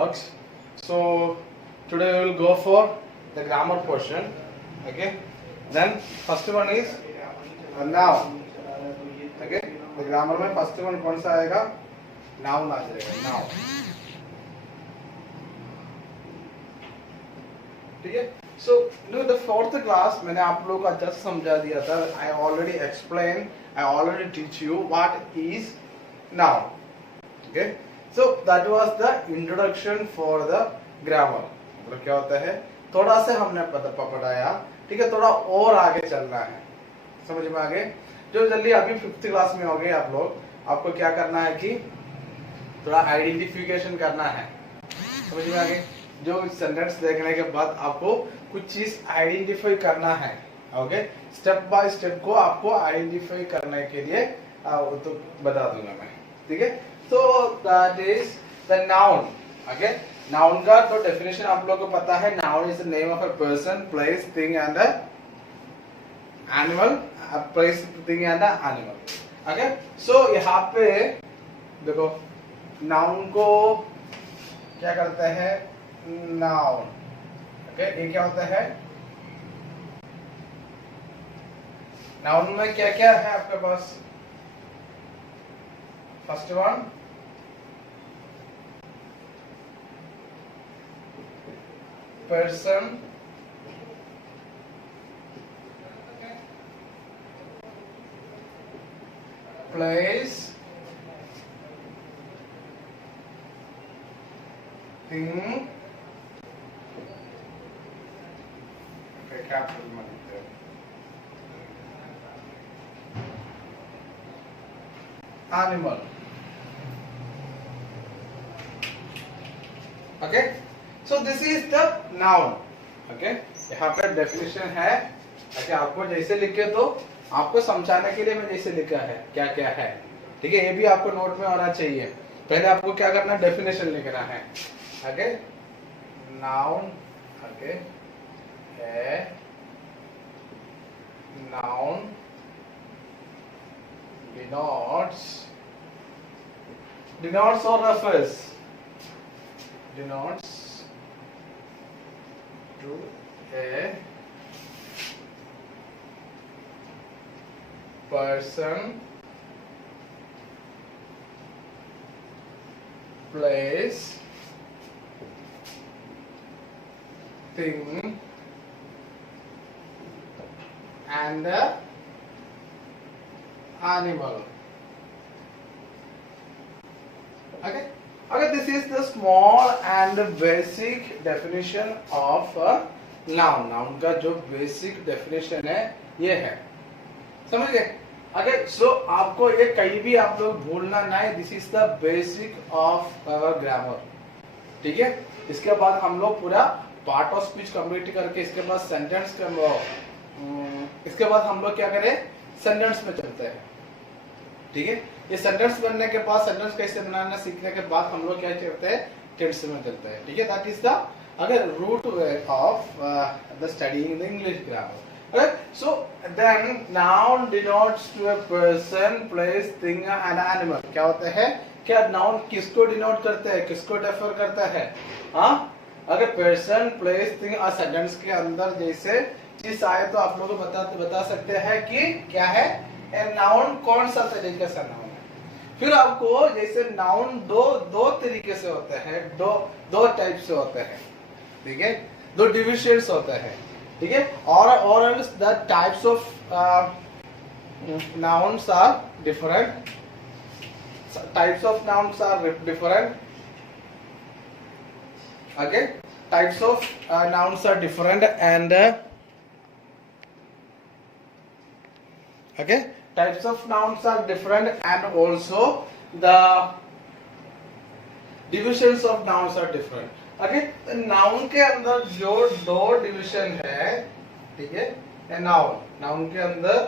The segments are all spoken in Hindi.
works. So today we will go for the grammar portion. Okay. Then first one is noun. Okay. The grammar में first one कौन सा आएगा? Noun आ जाएगा. Noun. ठीक है. So the fourth class मैंने आप लोगों को अच्छा से समझा दिया था. I already explained. I already teach you what is noun. Okay. So that was the introduction for the grammar. मतलब क्या होता है? थोड़ा से हमने पढ़ाया. ठीक है. थोड़ा और आगे चलना है. समझ में आ गए? जो जल्दी अभी 5th क्लास में हो गए आप लोग, आपको क्या करना है कि थोड़ा आइडेंटिफिकेशन करना है. समझ में आ गए? जो सेंटेंस देखने के बाद आपको कुछ चीज आइडेंटिफाई करना है. ओके. स्टेप बाय स्टेप को आपको आइडेंटिफाई करने के लिए तो बता दूंगा मैं. ठीक है. So that is the noun. Okay. Noun का तो डेफिनेशन आप लोगों को पता है. Noun is the name of a person, place, thing and a animal. A place, thing and a animal. Okay. So यहाँ पे देखो noun को क्या करते हैं? Noun. Okay. ये क्या होता है? Noun में क्या क्या है आपके पास? First one. Person, place, thing. Okay, capital में लिखते हैं. Animal. Okay. So this is the noun. Okay. यहाँ पे डेफिनेशन है. okay, आपको जैसे लिखे तो आपको समझाने के लिए मैं जैसे लिखा है क्या क्या है. ठीक है. ये भी आपको नोट में होना चाहिए. पहले आपको क्या करना है? डेफिनेशन लिखना है. ओके. नाउन. ओके. है noun denotes or refers denotes to a person, place, thing and animal. Okay. Okay, this is the small and basic definition of a noun. Noun का जो basic definition है ये है. समझ गए? Okay, so आपको ये कहीं भी आप लोग भूलना नहीं. This is the basic of our grammar. ठीक है? इसके बाद हम लोग पूरा part of speech complete करके इसके बाद sentence इसके बाद हम लोग क्या करें? Sentence में चलते हैं. ठीक है. ये सेंटेंस बनने के बाद सेंटेंस कैसे बनाना सीखने के बाद हम लोग क्या करते हैं? टेंस में चलते हैं. ठीक है. दैट इज द अगर root way of the studying the English grammar. Okay. So then noun denotes to a person, place, thing and animal. क्या होता है? क्या नाउन किसको डिनोट करता है? किसको रेफर करता है? हाँ. अगर पर्सन, प्लेस, थिंग और सेंटेंस के अंदर जैसे चीज आए तो आप लोगों को बता सकते हैं कि क्या है नाउन, कौन सा तरीके से नाउन है. फिर आपको जैसे नाउन दो तरीके से होते हैं. दो टाइप से होते हैं. ठीक है. दो डिविजन्स होते हैं. ठीक है. और the types of nouns are different. Types of nouns are different. Okay. Types of nouns are different and okay. Types of nouns are different and also the divisions of nouns are different. Okay. Noun के अंदर जो दो डिविजन है. ठीक है. नाउन के अंदर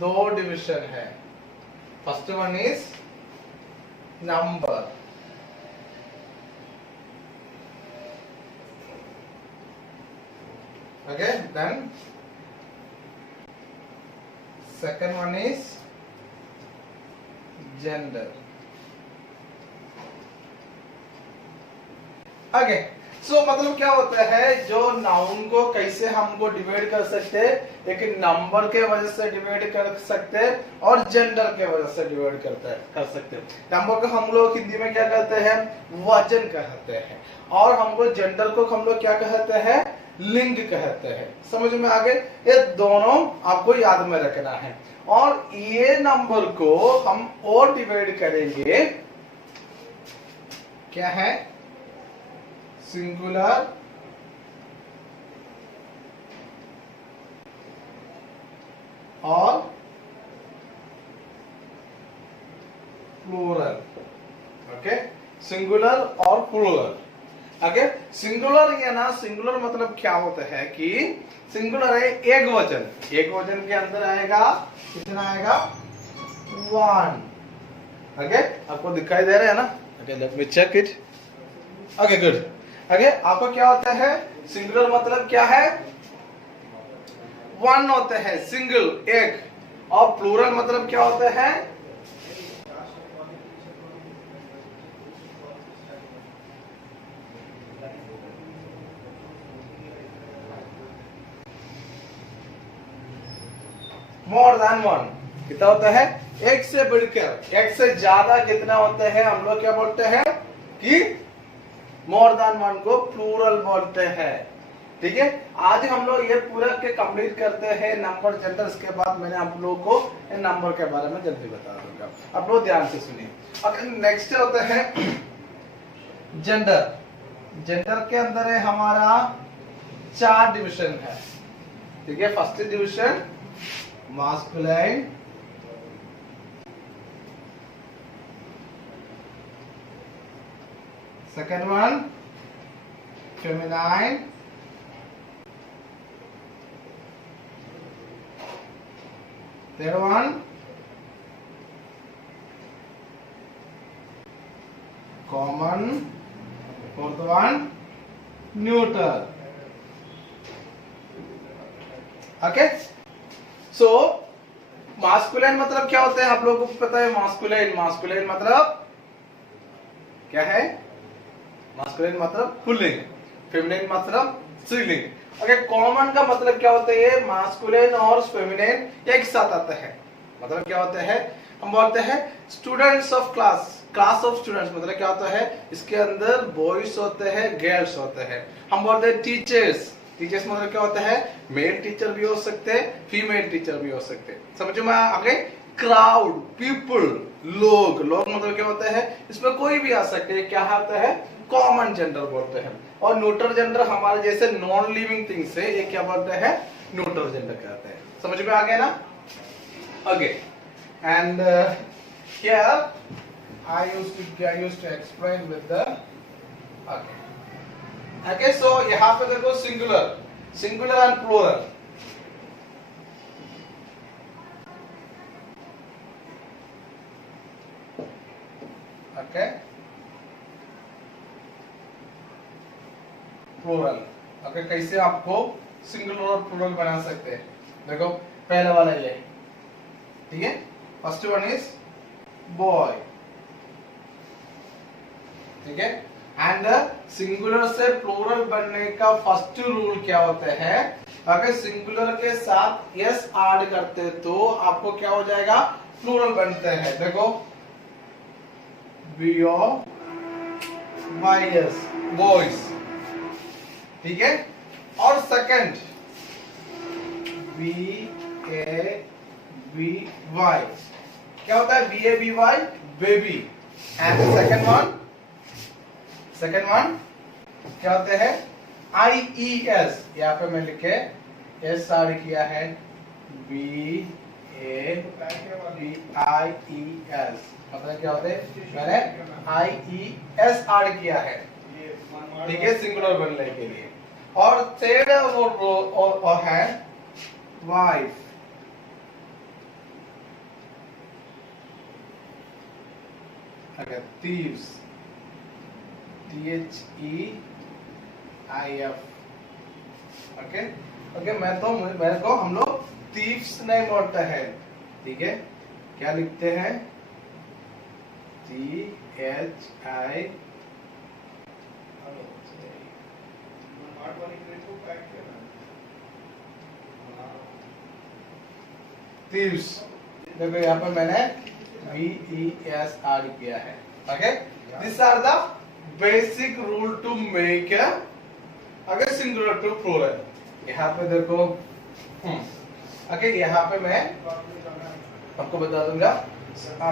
दो डिविजन है. First one is number. Okay. Then second one is gender. आगे मतलब क्या होता है, जो नाउन को कैसे हमको डिवाइड कर सकते हैं, एक नंबर के वजह से डिवाइड कर सकते हैं और जेंडर के वजह से डिवाइड कर सकते हैं। नंबर को हम लोग हिंदी में क्या कहते हैं, वजन कहते हैं, और हम लोग जेंडर को हम लोग क्या कहते हैं, लिंग कहते हैं। समझ में आ गए, ये दोनों आपको याद में रखना है। और ये नंबर को हम और डिवाइड करेंगे, क्या है, सिंगुलर और प्लूरल। ओके, सिंगुलर और प्लूरल। ओके, सिंगुलर या ना, सिंगुलर मतलब क्या होता है कि सिंगुलर है एक वचन, एक वचन के अंदर आएगा कितना आएगा, वन। ओके, आपको दिखाई दे रहा है ना? Okay, let me check it. Okay, good. Okay, आपको क्या होता है, सिंगुलर मतलब क्या है, वन होता है, सिंगल एक, और प्लूरल मतलब क्या होता है, मोर देन वन। कितना होता है, एक से बढ़कर, एक से ज्यादा कितना होता है, हम लोग क्या बोलते हैं कि मोर देन वन को प्लूरल बोलते हैं। ठीक है, आज हम लोग ये पूरा के कंप्लीट करते हैं नंबर जेंडर। इसके बाद मैंने आप लोगों को नंबर के बारे में जल्दी बता दूंगा, आप लोग ध्यान से सुनिए। अब नेक्स्ट होता है जेंडर। जेंडर के अंदर है हमारा 4 डिवीजन है। ठीक है, first division masculine, second one feminine, third one common, fourth one neutral. Okay, so masculine मतलब क्या होता है, आप लोगों को पता है, मास्कुलाइन, मास्कुलाइन मतलब क्या है, मास्कुलिन मतलब पुल्लिंग, फेमिनिन मतलब स्त्रीलिंग। ओके, कॉमन का मतलब क्या होता है, मास्कुलिन और फेमिनिन एक साथ आता है। मतलब क्या होता है, हम बोलते हैं students of class, class of students मतलब क्या होता है, इसके अंदर बॉयज होते हैं, गर्ल्स होते हैं। हम बोलते हैं टीचर्स, टीचर्स मतलब क्या होता है, मेल टीचर भी हो सकते हैं, फीमेल टीचर भी हो सकते हैं। समझ में आ गए। क्राउड, पीपल, लोग, लोग मतलब क्या होता है, इसमें कोई भी आ सकते हैं, क्या होता है, कॉमन जेंडर बोलते हैं। और न्यूट्रल जेंडर हमारे जैसे नॉन लिविंग थिंग्स है, ये क्या बोलते हैं, न्यूट्रल जेंडर कहते हैं। समझ में आ गया ना? Okay, and here I used to explain with the okay, so यहाँ पे देखो singular, singular and plural. Okay, plural. Okay, कैसे आपको सिंगुलर और प्लूरल बना सकते हैं, देखो पहला वाला ये, ठीक है, फर्स्ट वन इज बॉय। ठीक है, एंड सिंगुलर से प्लूरल बनने का फर्स्ट रूल क्या होता है, अगर सिंगुलर के साथ यस ऐड करते तो आपको क्या हो जाएगा, प्लूरल बनते हैं। देखो बीओ वाईएस, बॉयज। ठीक है, और second B A B Y, क्या होता है, B A B Y, baby. And second one क्या होते हैं, आई ई एस, यहाँ पे मैं लिखे एस ऐड किया है, B A B I E S, मतलब क्या होते हैं, मैंने आई ई एस ऐड किया है। ठीक है, सिंगुलर बनने के लिए। और थर्ड और है वाइफ। अगर थीव्स, THEIF। ओके, मेरे को हम लोग थीव्स नहीं बोलते हैं। ठीक है, क्या लिखते हैं, THI thieves, देखो यहाँ पे मैंने VES ऐड किया है. Okay, these are the basic rule to make a अगर सिंगुलर टू प्लूरल. यहाँ पे देखो, ओके, यहाँ पे मैं आपको बता दूंगा.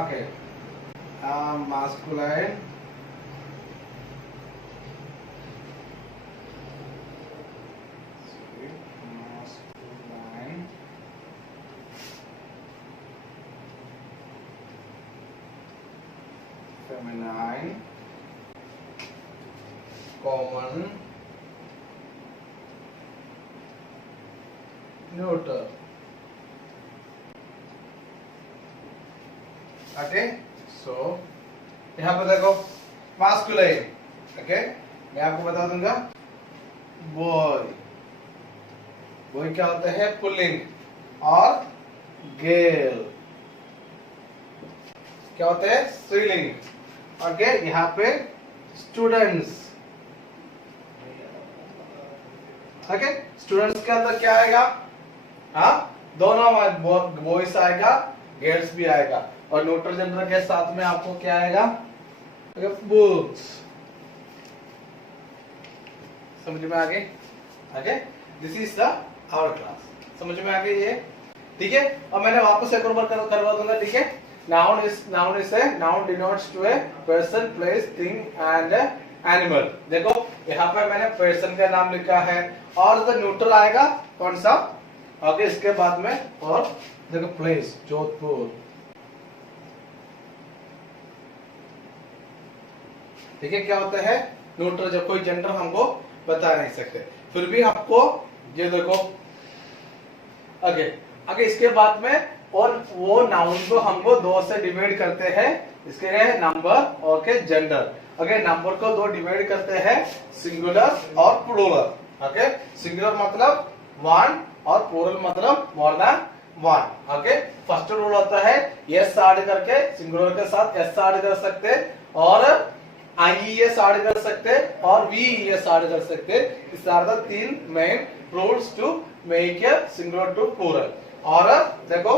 Okay, masculine feminine, common, neuter. Okay, so यहाँ पर देखो मास्कुलाइन. ओके, मैं आपको बता दूंगा. बॉय, बॉय क्या होता है? पुलिंग. और गर्ल क्या होते हैं? स्त्रीलिंग. ओके, यहाँ पे स्टूडेंट्स. ओके, स्टूडेंट्स के अंदर क्या आएगा? हाँ, दोनों बॉयज आएगा, गर्ल्स भी आएगा. और न्यूट्रल जेंडर के साथ में आपको क्या आएगा? बुक्स. समझ में आ गई? Okay, this is the our class. समझ में आ गई ये? ठीक है. और मैंने वापस एक बार करवा दूंगा. ठीक है. Noun is a noun denotes to a person, place, thing and animal. देखो यहाँ पे मैंने person का नाम लिखा है और the neutral आएगा कौन सा? ओके, इसके बाद में और देखो place, जोधपुर. ठीक है, क्या होता है? न्यूट्रल. जब कोई जेंडर हमको बता नहीं सकते, फिर भी आपको ये देखो. आगे इसके बाद में और वो नाउन को हमको दो से डिवाइड करते हैं. इसके है नंबर और के जेंडर. ओके, नंबर को दो डिवाइड करते हैं, सिंगुलर और प्लूरल. ओके, सिंगुलर मतलब वन और प्लूरल मतलब more than one. Okay, first rule होता है एस ऐड करके सिंगुलर के साथ एस ऐड कर सकते और IES ऐड कर सकते और VES ऐड कर सकते. इस आर द तीन main rules to make a singular to plural. और देखो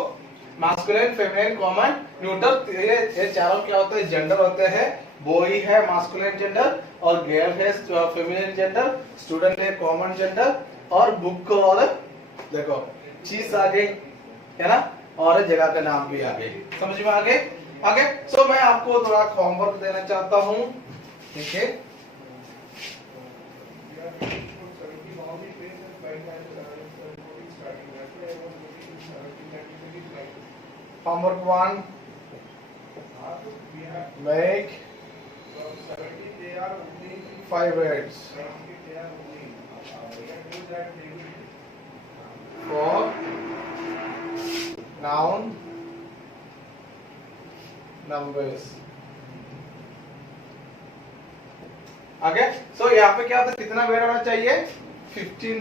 मास्कुलिन, फेमिनिन, कॉमन, न्यूट्रल, ये चारों क्या होते हैं? जेंडर होते हैं. बॉय है मास्कुलिन जेंडर और गर्ल है फेमिनिन जेंडर. स्टूडेंट है कॉमन जेंडर और बुक और देखो चीज आ गई है ना, और जगह का नाम भी आ गई. समझ में आ गए? आगे सो मैं आपको थोड़ा होमवर्क देना चाहता हूँ. ठीक है, homework 1, make 5 words for noun numbers. आगे सो यहाँ पे क्या होता है? कितना वर्ड होना चाहिए? 15